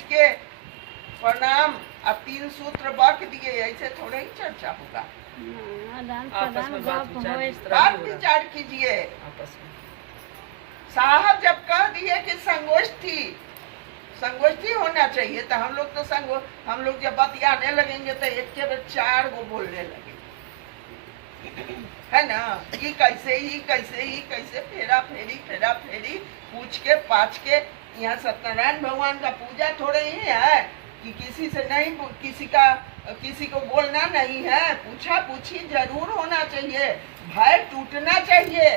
बैठ के प्रणाम अब 3 सूत्र बक दिए, ऐसे थोड़े ही चर्चा होगा। बात विचार कीजिए। साहब जब कह दिए कि संगोष्ठी होना चाहिए, तो हम लोग जब बतियाने लगेंगे तो एक के बाद 4 गो बोलने लगे, है ना। ये कैसे फेरा फेरी पूछ के पाछ के। यहाँ सत्यनारायण भगवान का पूजा थोड़े ही है कि किसी को बोलना नहीं है। पूछा पूछी जरूर होना चाहिए, भय टूटना चाहिए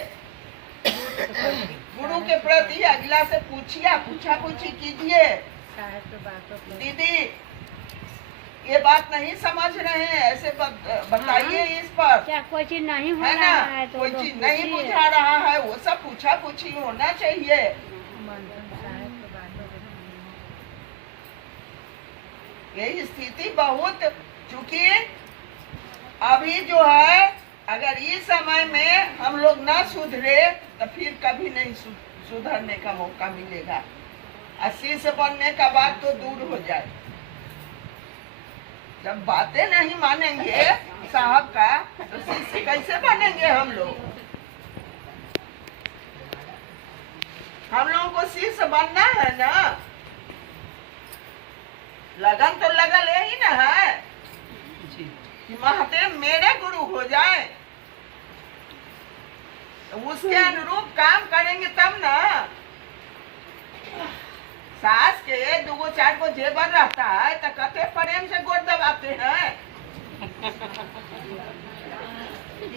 गुरु के प्रति। अगला से पूछा पूछी कीजिए। दीदी ये बात नहीं समझ रहे हैं, ऐसे बताइए इस पर। क्या कोई चीज नहीं हो है रहा ना, है तो कोई चीज नहीं बुझा रहा है, वो सब पूछा पूछी होना चाहिए। यही स्थिति बहुत, चूंकि अभी जो है अगर इस समय में हम लोग ना सुधरे तो फिर कभी नहीं सुधरने का मौका मिलेगा। 80 से बनने का बात तो दूर हो जाए। जब बातें नहीं मानेंगे साहब का तो शिष्य कैसे बनेंगे हम लोग? हम लोगों को शिष्य बनना है ना, लगन तो लगल ही ना है कि महादेव मेरे गुरु हो जाए। उसके अनुरूप काम करेंगे तब ना। सास के 2-4 को जेवर रहता है तो कते प्रेम से गोड़ दबाते हैं।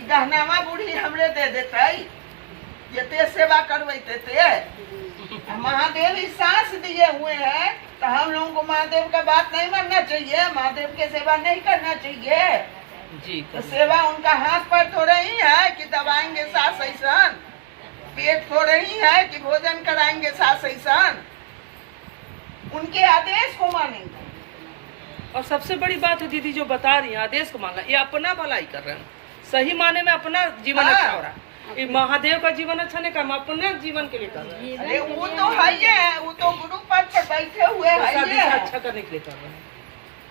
गहनामा बूढ़ी हमरे दे देते, ये सेवा करवाते थे। महादेव ही सांस दिए हुए हैं तो हम लोगों को महादेव का बात नहीं मानना चाहिए, महादेव के सेवा नहीं करना चाहिए जी। तो सेवा उनका हाथ पर थोड़े ही है कि दबाएंगे सास ऐसन, पेट थोड़े ही है कि भोजन कराएंगे सास ऐसन। उनके आदेश को मानेंगे। और सबसे बड़ी बात है दीदी जो बता रही है, आदेश को मानना, ये अपना भलाई कर रहे हैं। सही माने में अपना जीवन अच्छा हो रहा है। ये महादेव का जीवन अच्छा नहीं, काम अपने जीवन के लिए कर रहे हैं। अरे वो तो है ही है, वो तो गुरु पद पर बैठे हुए हैं, अच्छा करने के लिए कर रहे हैं।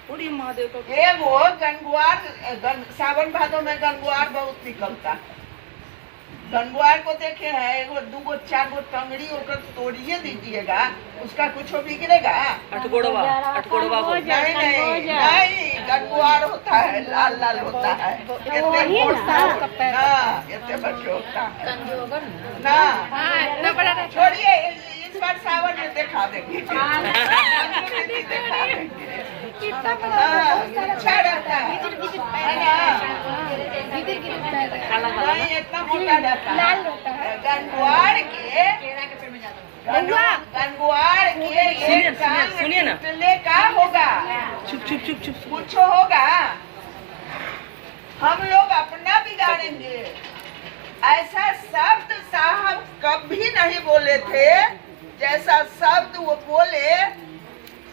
पूरी महादेव का वो गंगुआर, सावन भादों में गंगुआर बहुत निकलता है। गंगुआर को देखे हैं, 1-2-4 गो टंगड़ी होकर तोड़िए दीजिएगा, उसका कुछ बिगड़ेगा? अटगोड़वा नहीं, गंगुआर होता है, लाल होता है, इतने बच्चे होता है ना। छोड़िए, इस बार सावन में देखा देंगे, अच्छा रहता है नहीं, इतना मोटा रहता है। गंगुआर के सुनिए ना, का होगा, चुप कुछ होगा। हम लोग अपना बिगाड़ेंगे। ऐसा शब्द साहब कभी नहीं बोले थे जैसा शब्द वो बोले,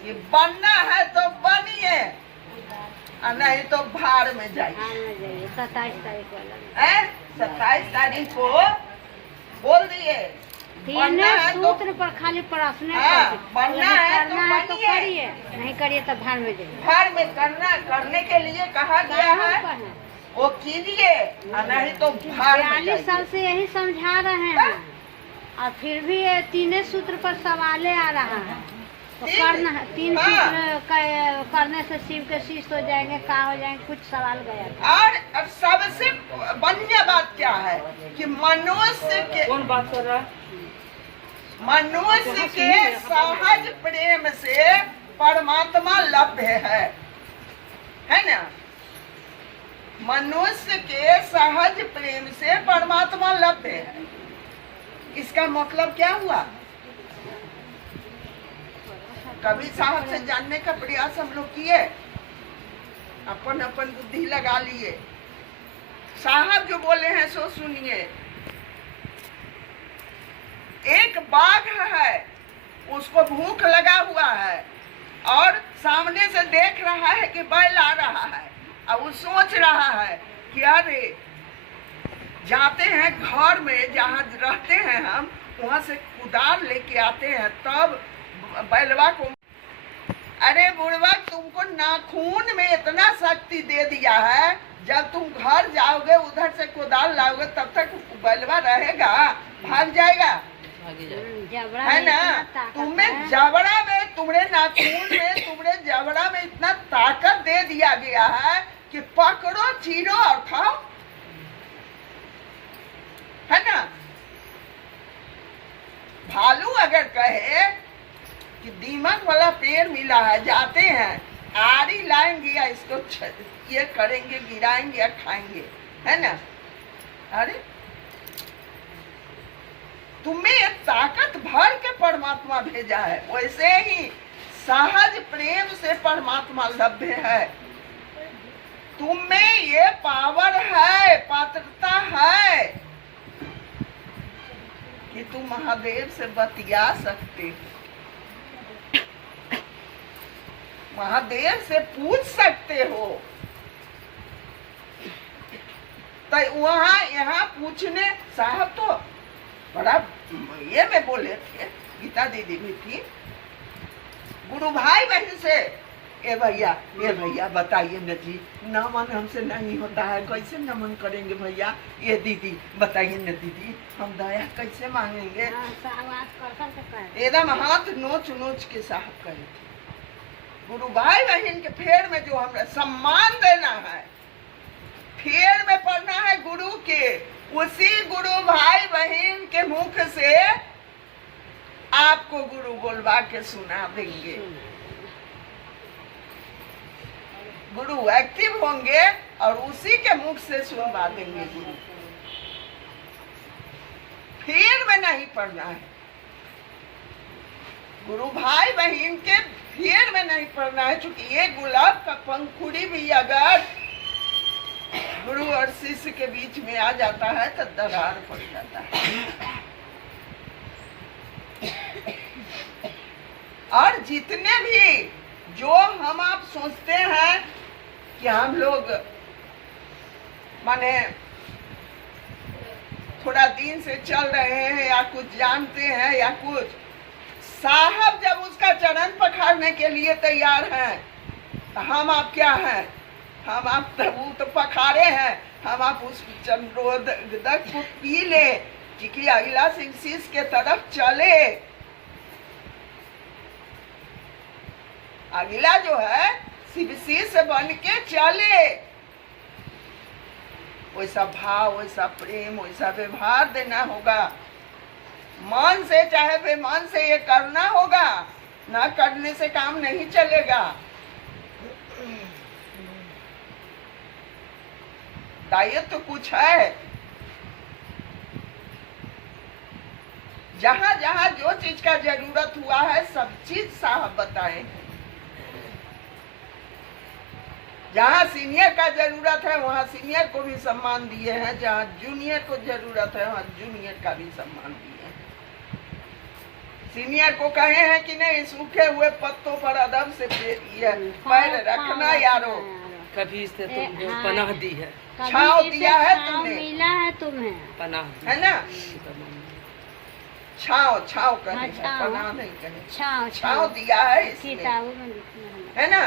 ये बनना है तो बनिए, नहीं तो भाड़ में जाइए। 27 तारीख को बोल दिए, बनना है सूत्र पर खाली प्रश्न बनना है तो करिए, नहीं करिए तो भाड़ में जाइए। भाड़ में करने के लिए कहा गया है, वो कीजिए, नहीं तो भाड़ में 42 साल से यही समझा रहे हैं और फिर भी ये 3 सूत्र पर सवाले आ रहा है। तो करना है 3 सूत्र करने से शिव के शिष्य हो जाएंगे, का हो जाएंगे, कुछ सवाल गया था। और अब सबसे बढ़िया बात क्या है कि मनुष्य के, कौन बात कर रहा है? मनुष्य के सहज प्रेम से परमात्मा लभ्य है ना। मनुष्य के सहज प्रेम से परमात्मा लभ्य है। इसका मतलब क्या हुआ? कभी साहब से जानने का प्रयास हम लोग किए, अपन बुद्धि लगा लिए। साहब जो बोले हैं सो सुनिए। एक बाघ है, उसको भूख लगा हुआ है और सामने से देख रहा है कि बैल आ रहा है, और वो सोच रहा है कि अरे जाते हैं घर में जहाँ रहते हैं हम, वहाँ से कुदार लेके आते हैं, तब बैलवा को अरे बुढ़वा, तुमको नाखून में इतना शक्ति दे दिया है, जब तुम घर जाओगे उधर से कोदाल लाओगे तब तक बलवा रहेगा, भाग जाएगा, जबड़ा है में ना। इतना ताकत तुम्हें है। जबड़ा में, तुम्हारे नाखून में, तुम्हारे जबड़ा में इतना ताकत दे दिया गया है कि पकड़ो, चीरो और खाओ, है ना। भालू अगर कहे कि दीमक वाला पेड़ मिला है, जाते हैं, आरी लाएंगे या इसको ये करेंगे, गिराएंगे या खाएंगे, है ना। अरे तुम्हें एक ताकत भर के परमात्मा भेजा है, वैसे ही सहज प्रेम से परमात्मा लभ्य है। तुम्हें ये पावर है, पात्रता है कि तुम महादेव से बतिया सकते हो, महादेव से पूछ सकते हो। तो वहाँ यहाँ पूछने साहब तो बड़ा ये में बोले थे, गीता दीदी भी थी, गुरु भाई बहन से, ए भैया बताइए न जी, नमन हमसे नहीं होता है, कैसे नमन करेंगे भैया, ये दीदी बताइए न दीदी, हम दया कैसे मांगेंगे। एकदम हाथ नोच नोच के साहब कहे थे, गुरु भाई बहन के फेर में जो हमें सम्मान देना है, फेर में पढ़ना है गुरु के, उसी गुरु भाई बहन के मुख से आपको गुरु बोलवा के सुना देंगे। गुरु एक्टिव होंगे और उसी के मुख से सुनवा देंगे गुरु। फेर में नहीं पढ़ना है, गुरु भाई बहन के फेर में नहीं पढ़ना है, क्योंकि ये गुलाब का पंखुड़ी भी अगर गुरु और शिष्य के बीच में आ जाता है तो दरार पड़ जाता है। और जितने भी जो हम आप सोचते हैं कि हम लोग माने थोड़ा दिन से चल रहे हैं या कुछ जानते हैं या कुछ, साहब जब उसका चरण पखारने के लिए तैयार हैं तो हम आप क्या हैं, हम आप तो पखारे हैं, हम आप उस चंद्रोदक को पी ले, क्योंकि अगला शिव के तरफ चले। अगला जो है शिव से बन के चले, वैसा भाव, वैसा प्रेम, वैसा व्यवहार देना होगा। मन से चाहे बेमन से ये करना होगा, ना करने से काम नहीं चलेगा। दायित्व तो कुछ है, जहां जहां जो चीज का जरूरत हुआ है सब चीज साहब बताए हैं। जहाँ सीनियर का जरूरत है वहाँ सीनियर को भी सम्मान दिए हैं, जहाँ जूनियर को जरूरत है वहाँ जूनियर का भी सम्मान दिए हैं। सीनियर को कहे हैं कि नहीं, सूखे हुए पत्तों पर अदब से पैर रखना यारो, कभी इसने तुमको पनाह दी है, छाव दिया है तुमने, मिला है तुम्हें, पनाह है ना। छाव छाव कहे, पनाह नहीं कहे, छाव दिया है इसने, है ना।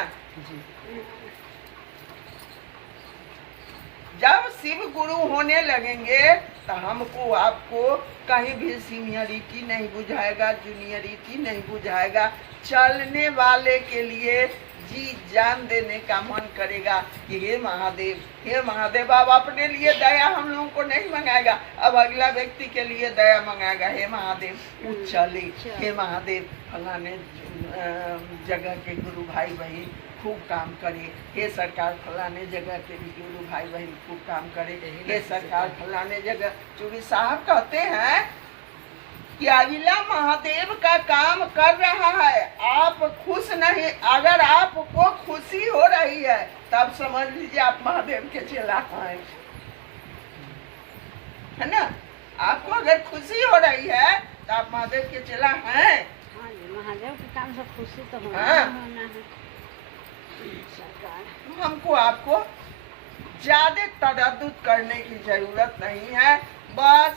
जब शिव गुरु होने लगेंगे तो हमको आपको कहीं भी सीनियरिटी नहीं बुझाएगा, जूनियरिटी नहीं बुझाएगा। चलने वाले के लिए जी जान देने का मन करेगा कि हे महादेव, हे महादेव। अब अपने लिए दया हम लोगों को नहीं मंगाएगा, अब अगला व्यक्ति के लिए दया मंगाएगा। हे महादेव वो चले, हे महादेव फलाने जगह के गुरु भाई बहन खूब काम करे, हे सरकार फलाने जगह के भी गुरु भाई बहन खूब काम करे, हे सरकार फलाने जगह। चूंकि साहब कहते हैं कि अगला महादेव का काम कर रहा है, आप खुश नहीं, अगर आपको खुशी हो रही है तब समझ लीजिए आप महादेव के चेला हैं, है ना। आपको अगर खुशी हो रही है तो आप महादेव के चेला हैं। महादेव के काम से खुशी तो होना है। हमको आपको ज्यादा तरद्दुद करने की जरूरत नहीं है, बस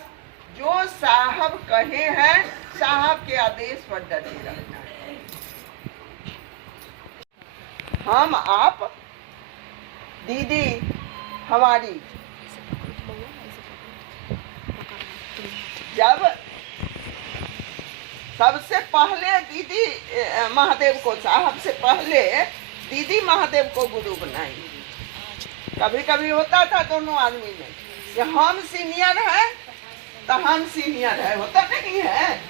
जो साहब कहे हैं साहब के आदेश पर डटे रहना है। हम आप दीदी हमारी जब सबसे पहले दीदी महादेव को साहब से पहले दीदी महादेव को गुरु बनाई। कभी कभी होता था दोनों आदमी में कि हम सीनियर है तो हम सीनियर है, होता नहीं है,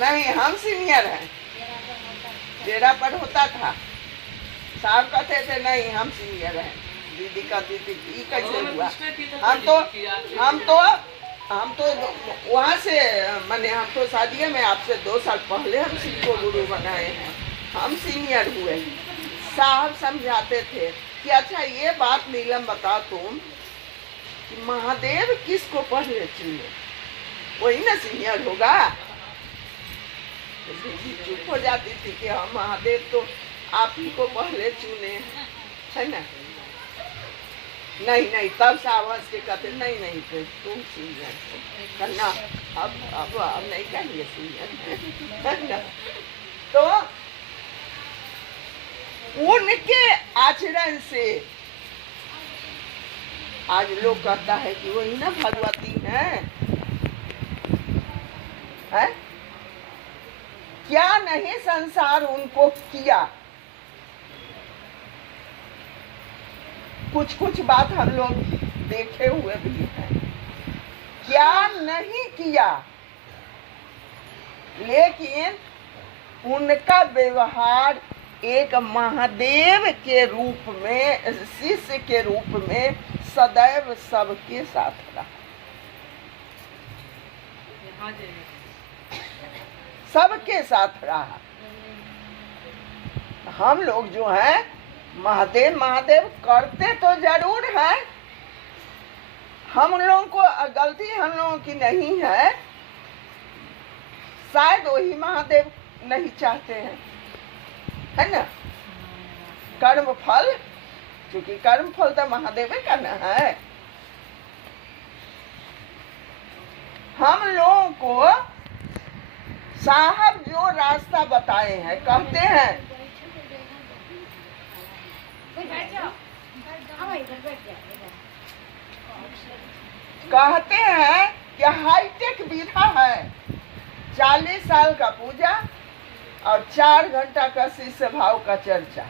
नहीं हम सीनियर है, डेरा पर होता था। साहब कहते थे नहीं हम सीनियर है। दीदी का दीदी ये कैसे हुआ? हम तो वहाँ से मैंने हम तो शादी में आपसे 2 साल पहले हम को गुरु बनाए हैं, हम सीनियर हुए। साहब समझाते थे कि अच्छा ये बात नीलम बता तुम कि महादेव किसको पहले चुने, वही ना सीनियर होगा। तो दीदी चुप हो जाती थी कि हम महादेव तो आप ही को पहले चुने, है ना। नहीं तब साहब हंस के कहते नहीं फिर तुम सीनियर हो करना, अब नहीं कहिए सीनियर, है ना। तो उनके आचरण से आज लोग कहता है कि वही ना भगवती है? क्या नहीं संसार उनको किया। कुछ बात हम लोग देखे हुए भी हैं, क्या नहीं किया, लेकिन उनका व्यवहार एक महादेव के रूप में, शिष्य के रूप में सदैव सबके साथ रहा, सबके साथ रहा। हम लोग जो हैं महादेव करते तो जरूर है, हम लोगों को गलती हम लोगों की नहीं है, शायद वही महादेव नहीं चाहते हैं, है ना। कर्म फल, क्योंकि कर्म फल तो महादेव का ना है। हम लोगों को साहब जो रास्ता बताए हैं, कहते हैं कि हाईटेक विधा है, 40 साल का पूजा और 4 घंटा का शिष्य भाव का चर्चा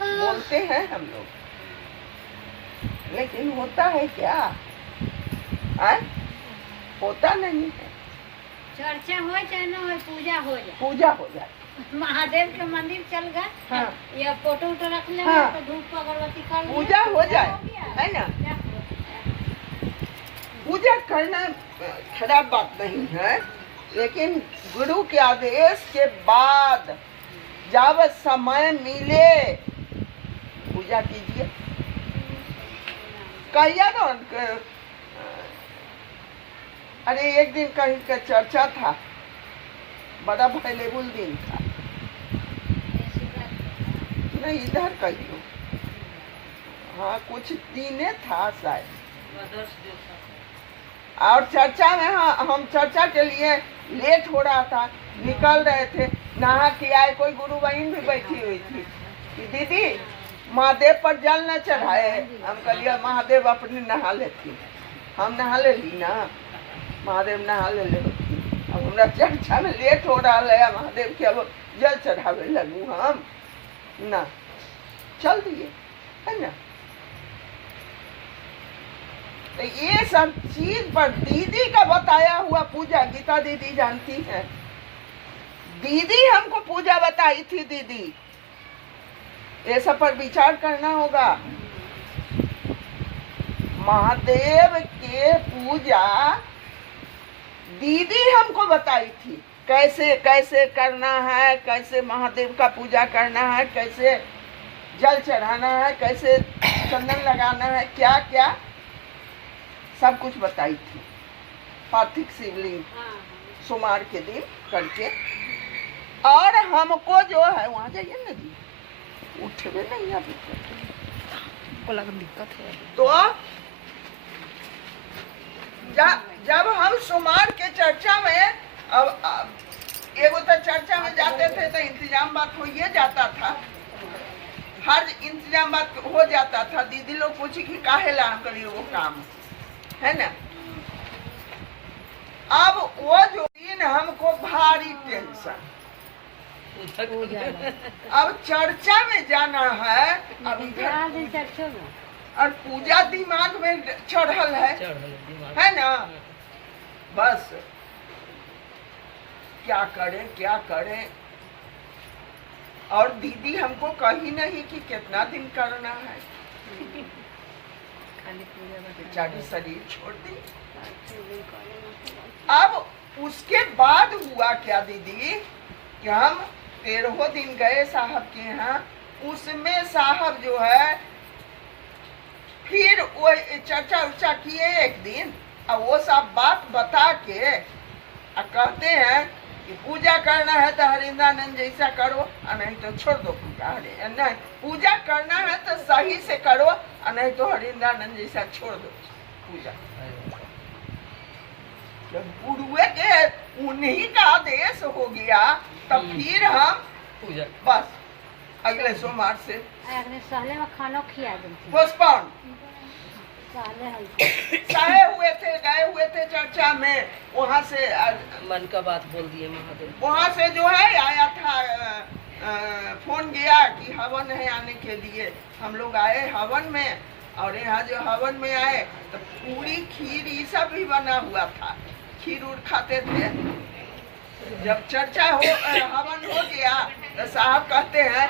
बोलते हैं हम लोग, लेकिन होता है क्या? होता नहीं है। चर्चा हो चाहे न हो, पूजा हो जाए। महादेव के मंदिर चल गए, हाँ। या फोटो रख ले, हाँ। तो धूप अगरबत्ती कर लिया, पूजा हो जाए, है ना। पूजा करना खराब बात नहीं है, लेकिन गुरु के आदेश के बाद जब समय मिले पूजा कीजिए। कहिए ना, अरे एक दिन कहीं का चर्चा था, बड़ा अवेलेबल दिन था, नहीं इधर कहियो, हाँ कुछ दिन था शायद, और चर्चा में हम चर्चा के लिए लेट हो रहा था, निकल रहे थे, नहा के आए, कोई गुरु बहन भी बैठी हुई थी कि दीदी महादेव पर जल न चढ़ाए। हम कहिए महादेव अपने नहा लेती, हम नहा ले ली ना, महादेव नहा ले अब हमरा चर्चा में लेट हो रहा है, महादेव के अब जल चढ़ावे लगू हम ना, चल दिए, है ना। तो ये सब चीज पर दीदी का बताया हुआ पूजा, गीता दीदी जानती है, दीदी हमको पूजा बताई थी। दीदी ये सब पर विचार करना होगा। महादेव के पूजा दीदी हमको बताई थी, कैसे कैसे करना है, कैसे महादेव का पूजा करना है, कैसे जल चढ़ाना है, कैसे चंदन लगाना है, क्या क्या सब कुछ बताई थी। पार्थिव शिवलिंग सोमवार के दिन करके, और हमको जो है वहाँ जाइए ना जी, उठे नहीं अभी को लगा दिक्कत है। तो जब हम सोमवार के चर्चा में, अब एगो तो चर्चा में जाते थे तो इंतजाम बात हो ये जाता था, हर इंतजाम बात हो जाता था। दीदी लोग पूछी कि काहे ला हम करिए वो काम, है ना। अब वो जो दिन हमको भारी टेंशन, अब चर्चा में जाना है, अब इधर चर्चा में और पूजा दिमाग में चढ़ल है ना। बस क्या करें। और दीदी हमको कही नहीं कि कितना दिन करना है, बेचारी शरीर छोड़ दी। अब उसके बाद हुआ क्या दीदी कि हम 13 दिन गए साहब के यहाँ, उसमें साहब जो है फिर वो चर्चा उर्चा किए एक दिन, और वो सब बात बता के कहते हैं कि पूजा करना है तो हरिंद्रानंद जैसा करो, और नहीं तो छोड़ दो पूजा। नहीं, पूजा करना है तो सही से करो, और नहीं तो हरिंद्रानंद जैसा छोड़ दो पूजा। जब गुरुए के उन्हीं का आदेश हो गया, तब फिर हम पूजा बस अगले सोमवार से सहले में खाना खिया देते पोस्टपोन सहले चाहे हुए थे, गए हुए थे चर्चा में, वहाँ से मन का बात बोल दिए महादेव। वहाँ से जो है आया था फोन गया कि हवन है आने के लिए। हम लोग आए हवन में, और यहाँ जो हवन में आए तो पूरी खीर ये सब भी बना हुआ था, खीर उड़ खाते थे। जब चर्चा हो हवन हो गया तो साहब कहते हैं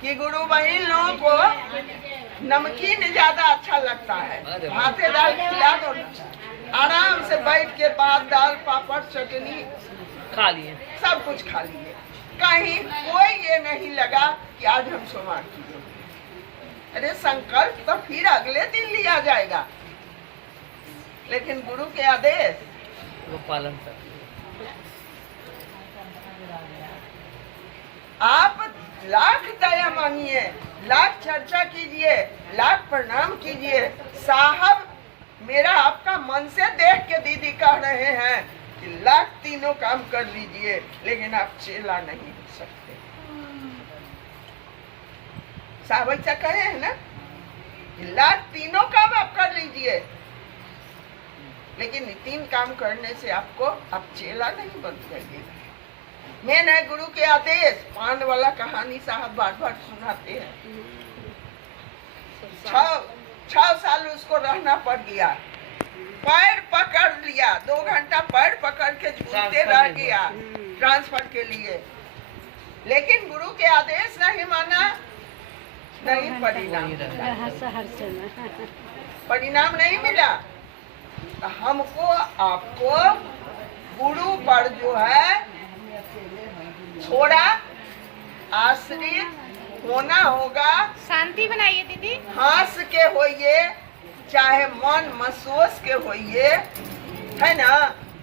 कि गुरु बहन लोगों को नमकीन ज्यादा अच्छा लगता है, भाते दाल खिला दो ना। आराम से बैठ के बाद दाल पापड़ चटनी खा लिए, सब कुछ खा लिए। कहीं कोई ये नहीं लगा कि आज हम सोमवार किए। अरे संकल्प तो फिर अगले दिन लिया जाएगा, लेकिन गुरु के आदेश वो पालन कर। आप लाख दया मांगिए, लाख चर्चा कीजिए, लाख प्रणाम कीजिए। साहब मेरा आपका मन से देख के दीदी कह रहे हैं कि लाख तीनों काम कर लीजिए, लेकिन आप चेला नहीं हो सकते। साहब ऐसा कहे हैं ना कि लाख तीनों काम आप कर लीजिए, लेकिन 3 काम करने से आपको आप चेला नहीं बन जाइएगा। मेन है गुरु के आदेश। पान वाला कहानी साहब बार बार सुनाते हैं। 6 साल उसको रहना पड़ गया, पैर पकड़ लिया, 2 घंटा पैर पकड़ के झूलते रह गया ट्रांसफर के लिए, लेकिन गुरु के आदेश नहीं माना, नहीं परिणाम नहीं मिला। तो हमको आपको गुरु पर जो है थोड़ा आश्रित होना होगा। शांति बनाइए दीदी, हंस के होइए, चाहे मन महसूस के होइए, है ना।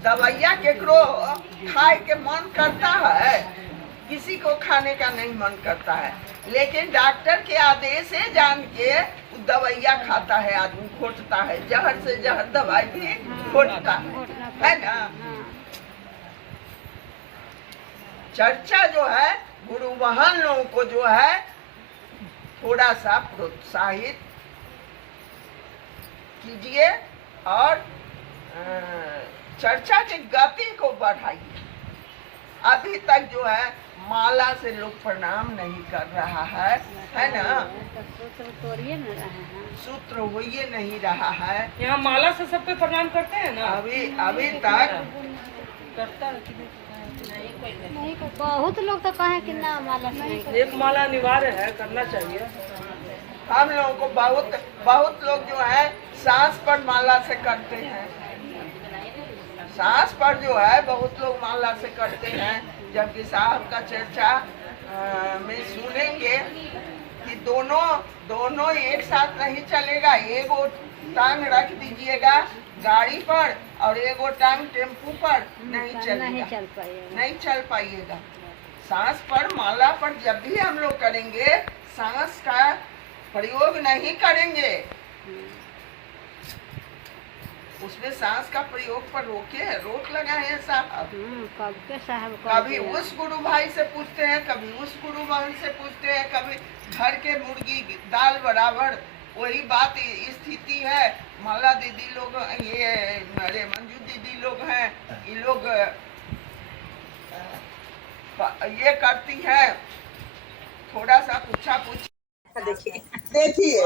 दवाइया केकरो खाए के मन करता है, किसी को खाने का नहीं मन करता है, लेकिन डॉक्टर के आदेश से जान के दवाइया खाता है आदमी, घोटता है, जहर से जहर दवाई भी घोटता है ना। चर्चा जो है गुरु महान लोगों को जो है थोड़ा सा प्रोत्साहित कीजिए, और चर्चा की गति को बढ़ाइए। अभी तक जो है माला से लोग प्रणाम नहीं कर रहा है ना, सूत्र हो ये नहीं रहा है। यहाँ माला से सब पे प्रणाम करते हैं ना। अभी तक करता है नहीं, बहुत लोग तो कहे कि ना माला नहीं। एक माला अनिवार्य है, करना चाहिए। हम लोगों को बहुत लोग जो है सांस पर माला से करते हैं, सांस पर जो है बहुत लोग माला से करते हैं। जबकि साहब का चर्चा में सुनेंगे कि दोनों एक साथ नहीं चलेगा। एगो टांग रख दीजिएगा गाड़ी पर और एगो टांग टेम्पू पर, नहीं चल पाइएगा। सांस पर माला पर जब भी हम लोग करेंगे सांस का प्रयोग नहीं करेंगे। उसमें सांस का प्रयोग पर रोक लगाए हैं साहब। कब के साहब कभी उस गुरु भाई से पूछते हैं, कभी उस गुरु बहन से पूछते हैं, कभी घर के मुर्गी दाल बराबर। वही बात स्थिति है। माला दीदी लोग, ये मेरे मंजू दीदी लोग हैं, ये लोग ये करती है, थोड़ा सा पूछा पूछ। देखिए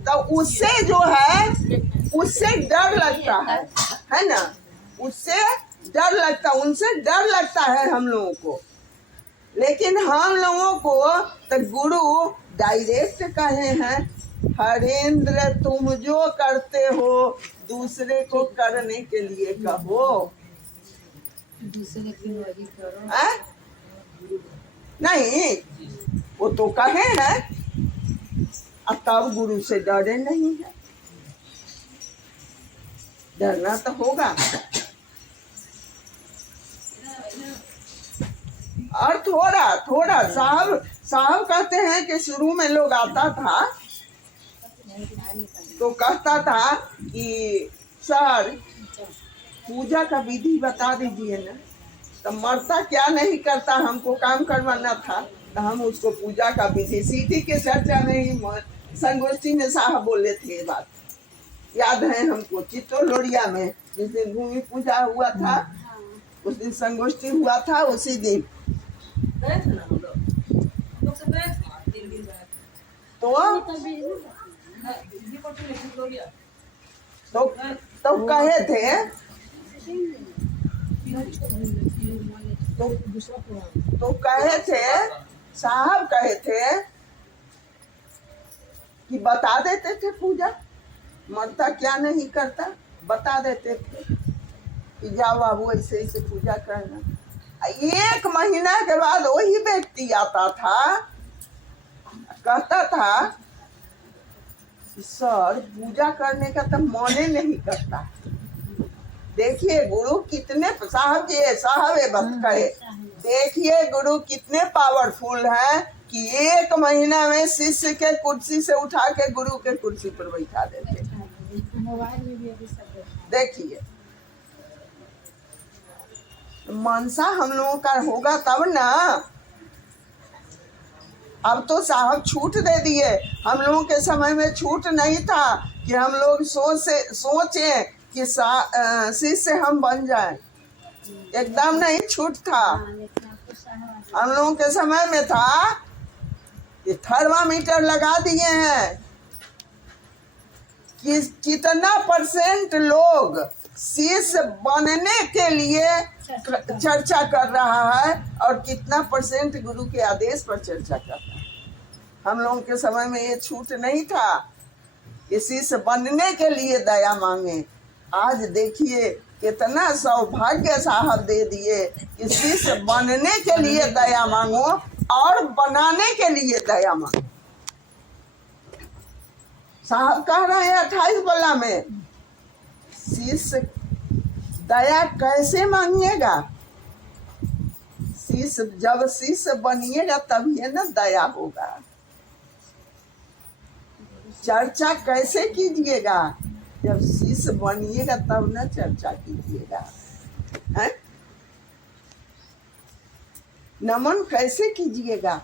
तो उससे जो है, उससे डर लगता है ना, उससे डर लगता, उनसे डर लगता है हम लोगों को। लेकिन हम लोगों को तो गुरु डायरेक्ट कहे हैं, हरेंद्र तुम जो करते हो दूसरे को करने के लिए कहो, दूसरे की मर्जी करो। नहीं, वो तो कहे हैं, अब तब गुरु से डरे नहीं है। डरना तो होगा। और थोड़ा थोड़ा साहब कहते हैं कि शुरू में लोग आता था तो कहता था कि सर पूजा का विधि बता दीजिए ना। तो मरता क्या नहीं करता, हमको काम करवाना था, तो हम उसको पूजा का विधि सीटी के चर्चा में ही संगोष्ठी में साहब बोले थे। ये बात याद है हमको, चित्तो लोरिया में जिस दिन भूमि पूजा हुआ था, उस दिन संगोष्ठी हुआ था, उसी दिन तो कहे थे तो कहे थे साहब, कहे थे कि बता देते थे पूजा, मरता क्या नहीं करता बता देते थे कि जाओ बाबू ऐसे ऐसे पूजा करना। 1 महीना के बाद वही व्यक्ति आता था, कहता था कि सर पूजा करने का तो मन नहीं करता। देखिए गुरु कितने साहब कहे, देखिए गुरु कितने पावरफुल हैं कि 1 महीना में शिष्य के कुर्सी से उठा के गुरु के कुर्सी पर बैठा देते। मोबाइल में भी अभी सब देखिए मनसा हम लोगों का होगा तब ना। अब तो साहब छूट दे दिए, हम लोगों के समय में छूट नहीं था कि हम लोग सोचे कि शिष्य हम बन जाएं, एकदम नहीं छूट था। हम लोगों के समय में था कि थर्मामीटर लगा दिए हैं कि कितना % लोग शिष्य बनने के लिए चर्चा कर रहा है और कितना % गुरु के आदेश पर चर्चा कर रहा है। हम लोगों के समय में ये छूट नहीं था कि शिष्य बनने के लिए दया मांगे। आज देखिए कितना सौभाग्य साहब दे दिए कि शिष्य बनने के लिए दया मांगो और बनाने के लिए दया मांगो। साहब कह रहे हैं 28 बल्ला में, शिष्य दया कैसे मांगिएगा? शिष्य जब शिष्य बनिएगा तभी ना दया होगा। चर्चा कैसे कीजिएगा? जब शिष्य बनिएगा तब ना चर्चा कीजिएगा। हैं? नमन कैसे कीजिएगा?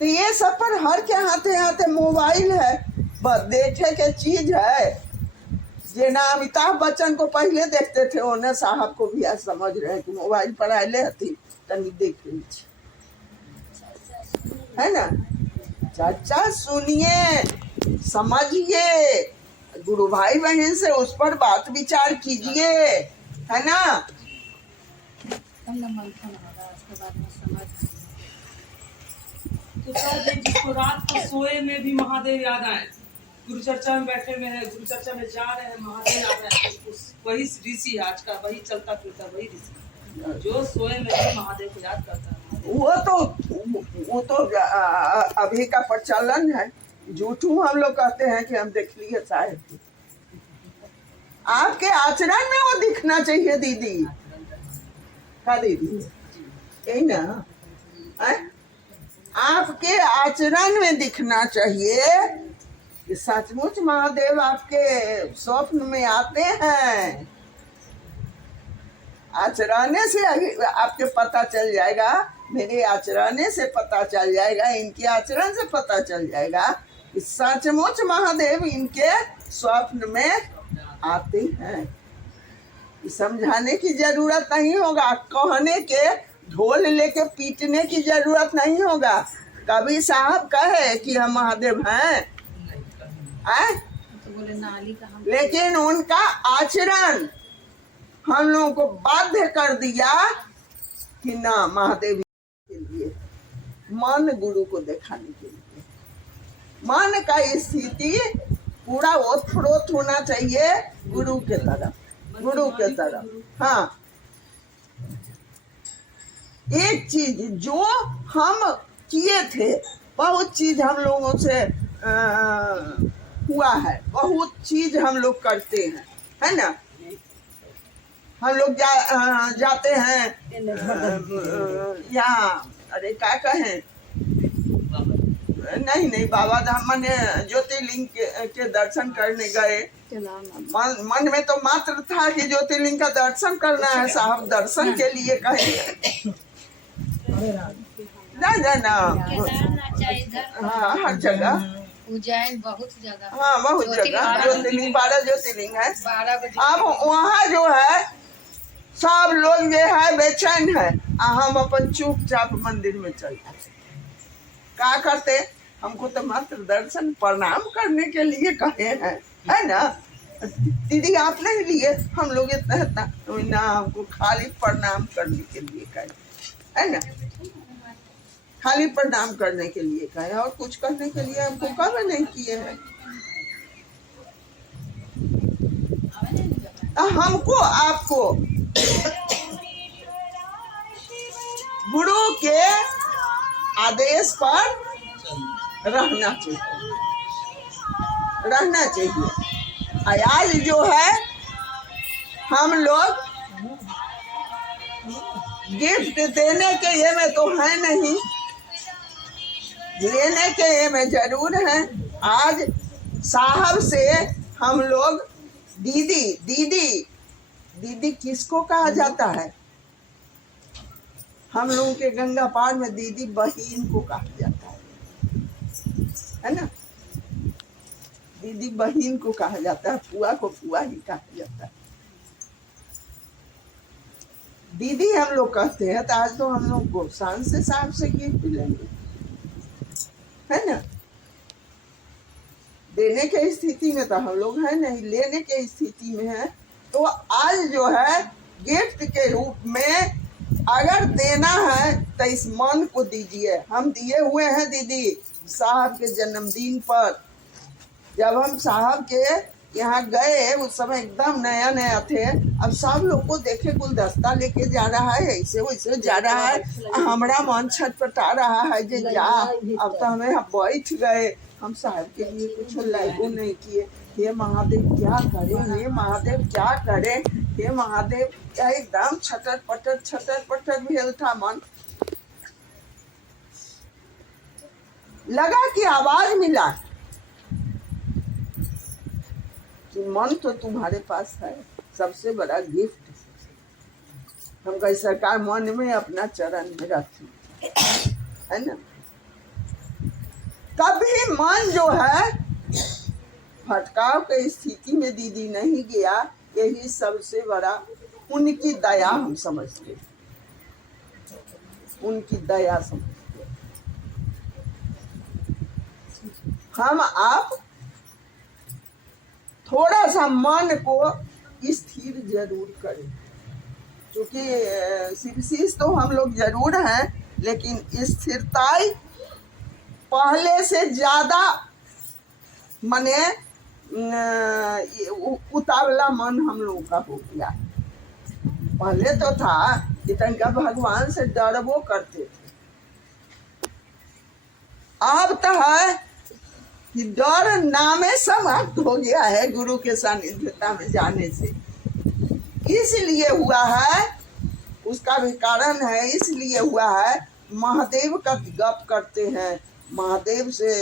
तो ये सब पर हर के हाथे मोबाइल है, बस देखे के चीज है। जेना अमिताभ बच्चन को पहले देखते थे, उन्हें साहब को भी आज समझ रहे हैं कि मोबाइल पर आए हती तनी देख लीजिए, है ना। चर्चा सुनिए, समझिए, गुरु भाई बहन से उस पर बात विचार कीजिए, है ना। तो सब जिसको रात को सोए में भी महादेव याद आए, गुरु चर्चा में बैठे में है, गुरु चर्चा में जा रहे हैं, महादेव याद आए, वही ऋषि आज का, वही चलता फिरता वही ऋषि जो सोए में भी महादेव को याद करता है। वो तो अभी का प्रचलन है। झूठू हम लोग कहते हैं कि हम देख लिए शायद। आपके आचरण में वो दिखना चाहिए दीदी, का दीदी, यही ना है? आपके आचरण में दिखना चाहिए कि सचमुच महादेव आपके स्वप्न में आते हैं। आचराने से आपके पता चल जाएगा, मेरे आचराने से पता चल जाएगा, इनके आचरण से पता चल जाएगा कि सचमुच महादेव इनके स्वप्न में आते हैं। समझाने की जरूरत नहीं होगा, कहने के ढोल लेके पीटने की जरूरत नहीं होगा। कभी साहब कहे कि हम महादेव हैं, तो बोले नाली का हम लेकिन उनका आचरण हम लोगों को बाध्य कर दिया कि ना महादेव के लिए, मन गुरु को दिखाने के लिए। मन का स्थिति पूरा ओतप्रोत होना चाहिए गुरु के तरफ, गुरु के तरफ। हाँ, एक चीज जो हम किए थे, बहुत चीज हम लोगों से हुआ है, बहुत चीज हम लोग करते हैं, है ना। हम लोग जाते हैं यहाँ, अरे क्या कहें, नहीं बाबा धाम मैंने ज्योतिर्लिंग के दर्शन करने गए। मन में तो मात्र था कि ज्योतिर्लिंग का दर्शन करना है, साहब दर्शन के लिए कहे ना। हाँ, हर जगह उज्जैन बहुत जगह, हाँ बहुत जगह ज्योतिर्लिंग, 12 ज्योतिर्लिंग है। 12 बजे अब वहाँ जो है सब लोग जो है बेचैन है, हम अपन चुपचाप मंदिर में चल जाते। क्या करते, हमको तो मात्र दर्शन प्रणाम करने के लिए कहे हैं, है ना दीदी, आप नहीं लिए, हम लोग इतना ना, हमको खाली प्रणाम करने के लिए कहे, है ना, खाली प्रणाम करने के लिए कहे, और कुछ करने के लिए हमको कभी नहीं किए हैं। हमको आपको गुरु के आदेश पर रहना चाहिए। आज जो है हम लोग गिफ्ट देने के ये में तो है नहीं, लेने के ये में जरूर है। आज साहब से हम लोग दीदी किसको कहा जाता है? हम लोगों के गंगा पार में दीदी बहन को कहा जाता है ना। दीदी बहन को कहा जाता है, फुआ को फुआ ही कहा जाता है। दीदी हम लोग कहते हैं, तो आज तो हम लोग को शान से साहब से गिफ्ट लेंगे, है ना। देने के स्थिति में तो हम लोग है नहीं, लेने के स्थिति में है। तो आज जो है गिफ्ट के रूप में अगर देना है तो इस मन को दीजिए। हम दिए हुए हैं दीदी साहब के जन्मदिन पर। जब हम साहब के यहाँ गए उस समय एकदम नया नया थे। अब सब लोग को देखे गुलदस्ता लेके जा रहा है, ऐसे वैसे जा रहा है, हमारा मन छटपटा रहा है जे जा। अब तो हमें बैठ गए, हम साहब के लिए कुछ लाइको नहीं किए। हे महादेव क्या करे, हे महादेव क्या करे, हे महादेव क्या, एकदम छटर पटर भेल था मन। लगा कि आवाज मिला कि मन तो तुम्हारे पास है, सबसे बड़ा गिफ्ट। हम कहीं सरकार मन में अपना चरण में रखी, है ना। कभी मन जो है भटकाव के स्थिति में दीदी नहीं गया, यही सबसे बड़ा उनकी दया हम समझते, उनकी दया समझते। हम आप थोड़ा सा मन को स्थिर जरूर करें, क्योंकि शिवशीष तो हम लोग जरूर हैं, लेकिन स्थिरताई पहले से ज्यादा मने उतावला मन हम लोगों का हो गया। पहले तो था कि तनका भगवान से डरबो करते थे, अब तो है कि डर नामे समाप्त हो गया है गुरु के सानिध्यता में जाने से। इसलिए हुआ है, उसका भी कारण है, इसलिए हुआ है महादेव का गप करते हैं, महादेव से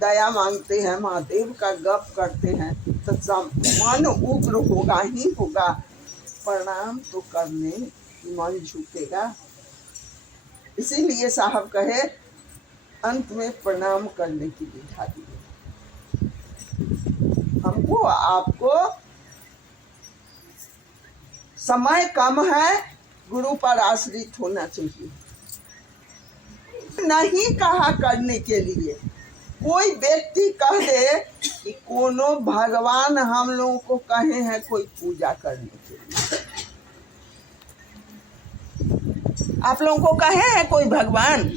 दया मांगते हैं, महादेव का गप करते हैं तो मन उग्र होगा ही होगा। प्रणाम तो करने मन झुकेगा। इसीलिए साहब कहे अंत में प्रणाम करने की विधा दी। हमको आपको समय कम है, गुरु पर आश्रित होना चाहिए। नहीं कहा करने के लिए। कोई व्यक्ति कह दे कि कोनो भगवान हम लोगों को कहे हैं कोई पूजा करने के लिए। आप लोगों को कहे हैं कोई भगवान?